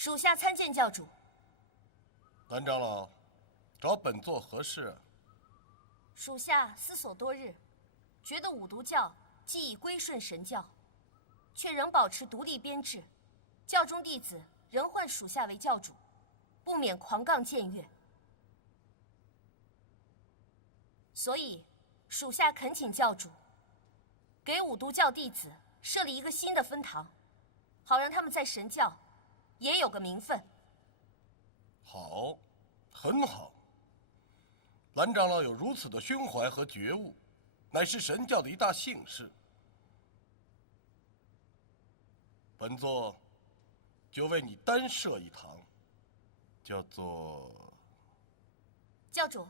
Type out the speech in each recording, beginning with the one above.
属下参见教主。蓝长老，找本座何事？属下思索多日，觉得五毒教既已归顺神教，却仍保持独立编制，教中弟子仍唤属下为教主，不免狂杠僭越。所以，属下恳请教主给五毒教弟子设立一个新的分堂，好让他们在神教也有个名分。好，很好。蓝长老有如此的胸怀和觉悟，乃是神教的一大幸事。本座就为你单设一堂，叫做……教主，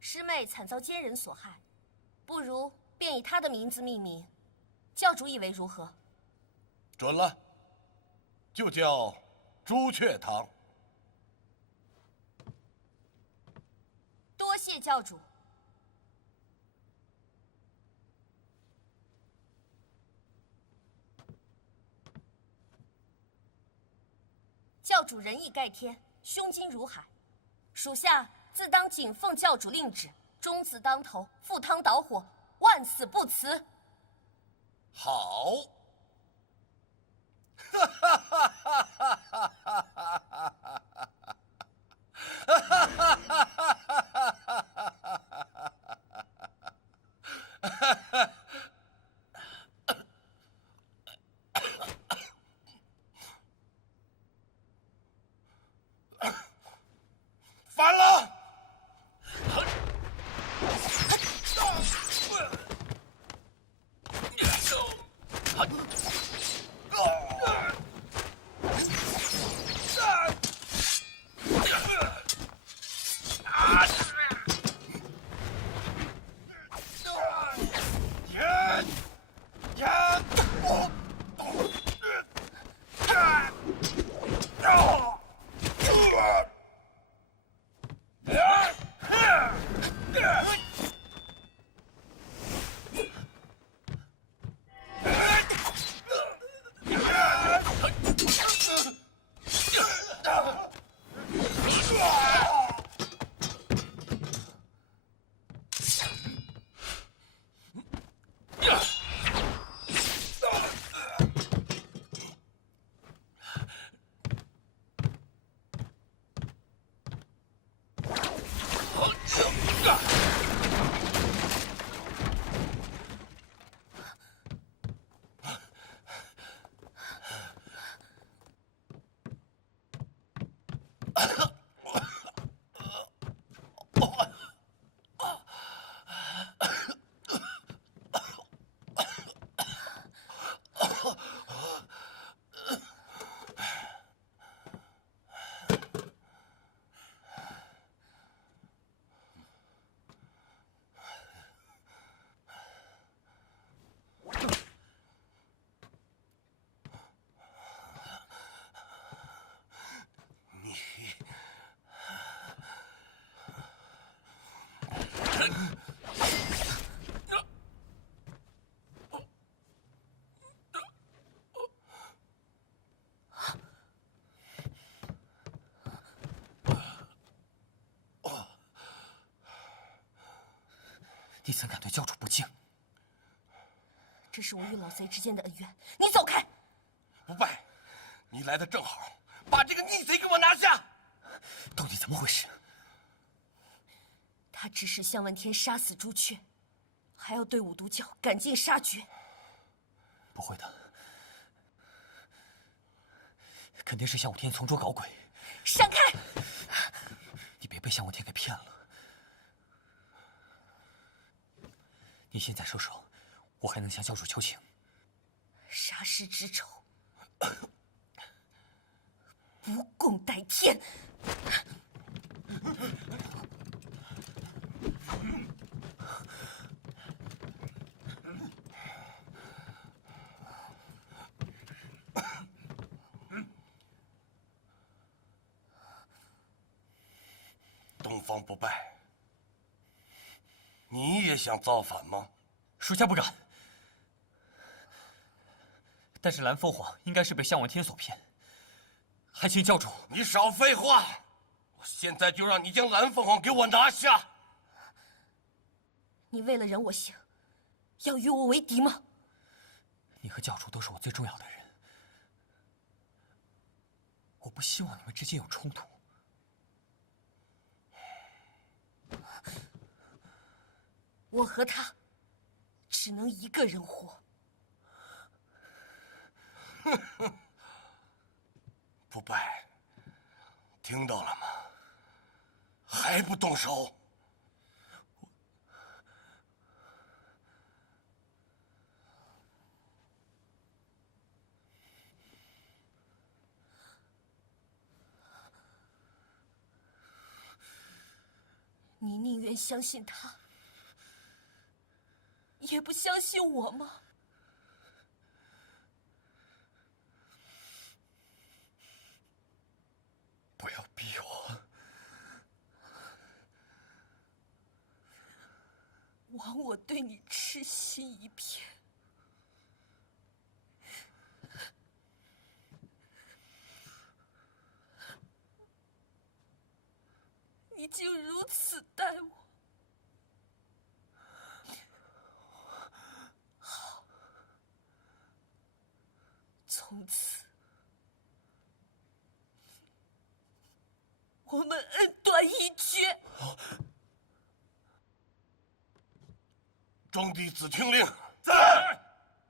师妹惨遭奸人所害，不如便以她的名字命名，教主以为如何？准了，就叫朱雀堂。多谢教主。教主仁义盖天，胸襟如海，属下自当谨奉教主令旨，忠字当头，赴汤蹈火，万死不辞。好。哈哈哈哈哈哈哈哈烦了！你怎敢对教主不敬？这是我与老贼之间的恩怨，你走开！不败，你来的正好，把这个逆贼给我拿下！到底怎么回事？他指使向问天杀死朱雀，还要对五毒教赶尽杀绝。不会的，肯定是向问天从中搞鬼。闪开！你别被向问天给骗了。你现在收手，我还能向教主求情。杀师之仇，不共戴天。东方不败，你也想造反吗？属下不敢。但是蓝凤凰应该是被向问天所骗，还请教主。你少废话！我现在就让你将蓝凤凰给我拿下！你为了人我行，要与我为敌吗？你和教主都是我最重要的人，我不希望你们之间有冲突。我和他只能一个人活。不败，听到了吗？还不动手！你宁愿相信他，也不相信我吗？不要逼我！枉我对你痴心一片，你竟如此待我。好，从此我们恩断义绝。众弟子听令，在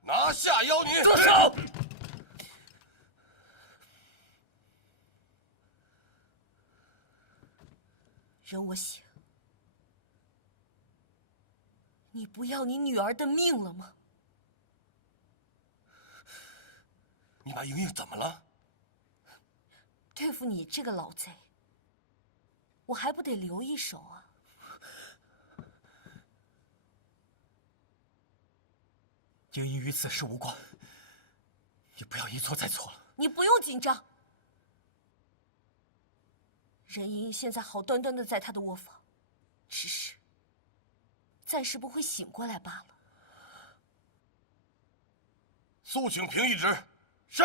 拿下妖女！住手！任我行，你不要你女儿的命了吗？你把莹莹怎么了？对付你这个老贼，我还不得留一手啊！莹莹与此事无关，你不要一错再错了。你不用紧张，任盈盈现在好端端的在他的窝房，只是暂时不会醒过来罢了。速请评议旨。是。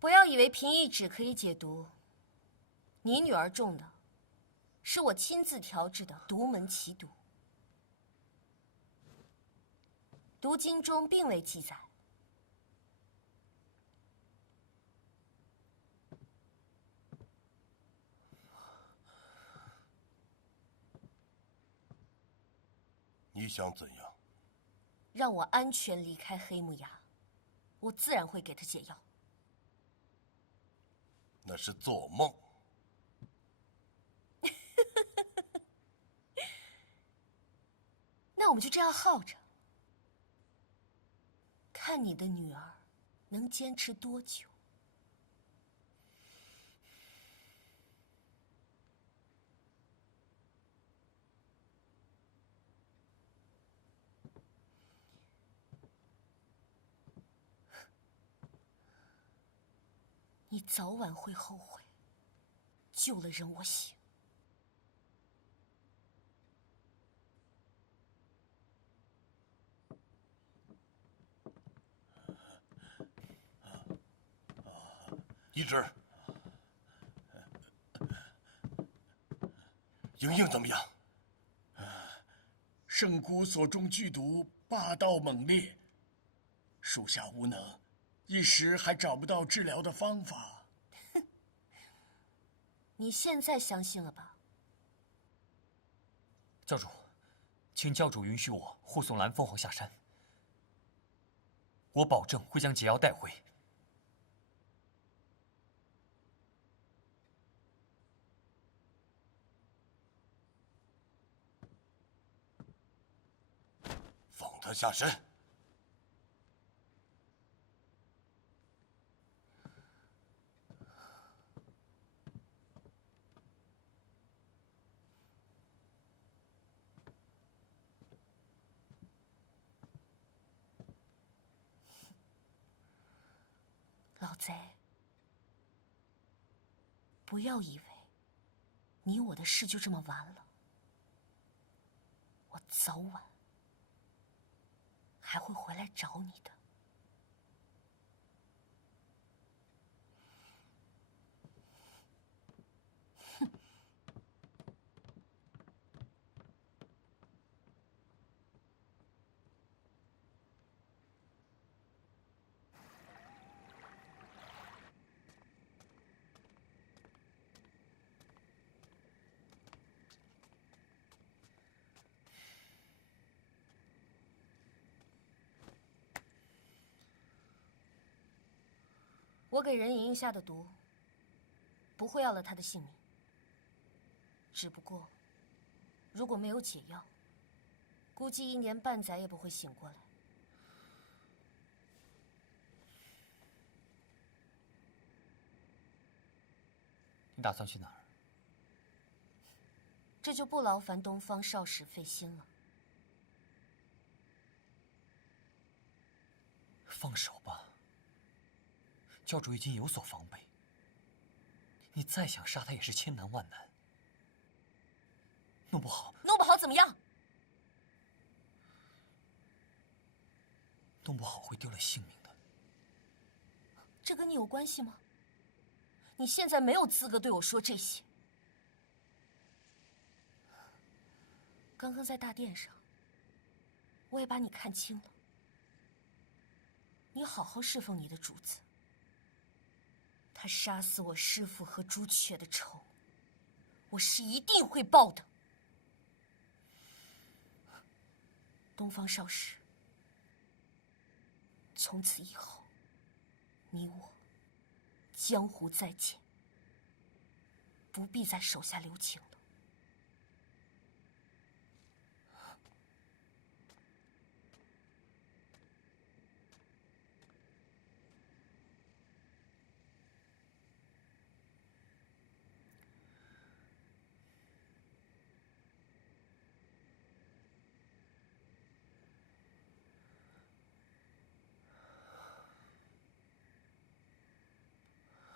不要以为评议旨可以解毒，你女儿中的是我亲自调制的独门奇毒，毒经中并未记载。你想怎样？让我安全离开黑木崖，我自然会给他解药。那是做梦。那我们就这样耗着，看你的女儿能坚持多久。你早晚会后悔，救了任我行。一旨。莹莹怎么样？圣姑所中剧毒霸道猛烈，属下无能，一时还找不到治疗的方法。你现在相信了吧？教主，请教主允许我护送蓝凤凰下山，我保证会将解药带回。放他下山。老贼，不要以为你我的事就这么完了，我早晚还会回来找你的。我给任盈盈下的毒，不会要了她的性命。只不过，如果没有解药，估计1年半载也不会醒过来。你打算去哪儿？这就不劳烦东方少使费心了。放手吧。教主已经有所防备，你再想杀他也是千难万难。弄不好，弄不好怎么样？弄不好会丢了性命的。这跟你有关系吗？你现在没有资格对我说这些。刚刚在大殿上，我也把你看清了。你好好侍奉你的主子。他杀死我师父和朱雀的仇，我是一定会报的。东方少使，从此以后，你我江湖再见，不必在手下留情了。